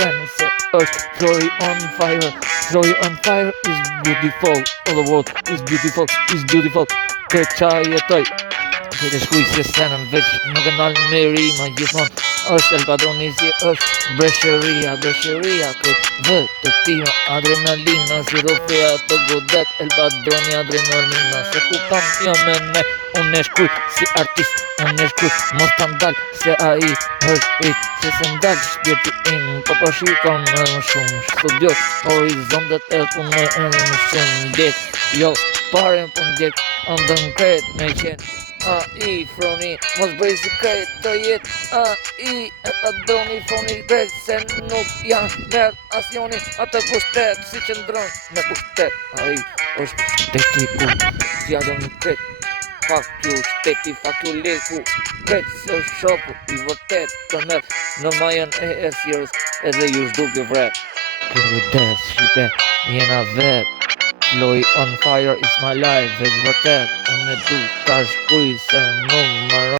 friend se është Flori on fire. Flori on fire is beautiful. All the world is beautiful. Këtë qa jetoj Këtë shkuj si senën veç nuk e ndalë me rima gjithmon. është El Padroni si është breshëria. Këtë vë të tima adrenalina si do feja të godet. El Padroni adrenalina se ku kam jo me ne. Unë e shkuj si artist, unë e shkuj mos ta ndal se ai është it. Se se ndal shpirti im po po shikon më shumë studios horizontet e punë më shumë dek. Jo pare po ndjek ndën kret me qenë AI froni, mos bëj si kret të jet AI e Padroni froni kret se nuk janë merë asjoni atë pushtet si që ndron me pushtet. AI është shteti ku zjadën kret. Fuck you shteti, fuck you leku. Kret se është shoku i vërtet të merë në majën e thjerës edhe ju shduke vret. Kujdes shqipe jena vet. Flori on fire is my life, veç vërtet unë e du ta shkuj se nuk më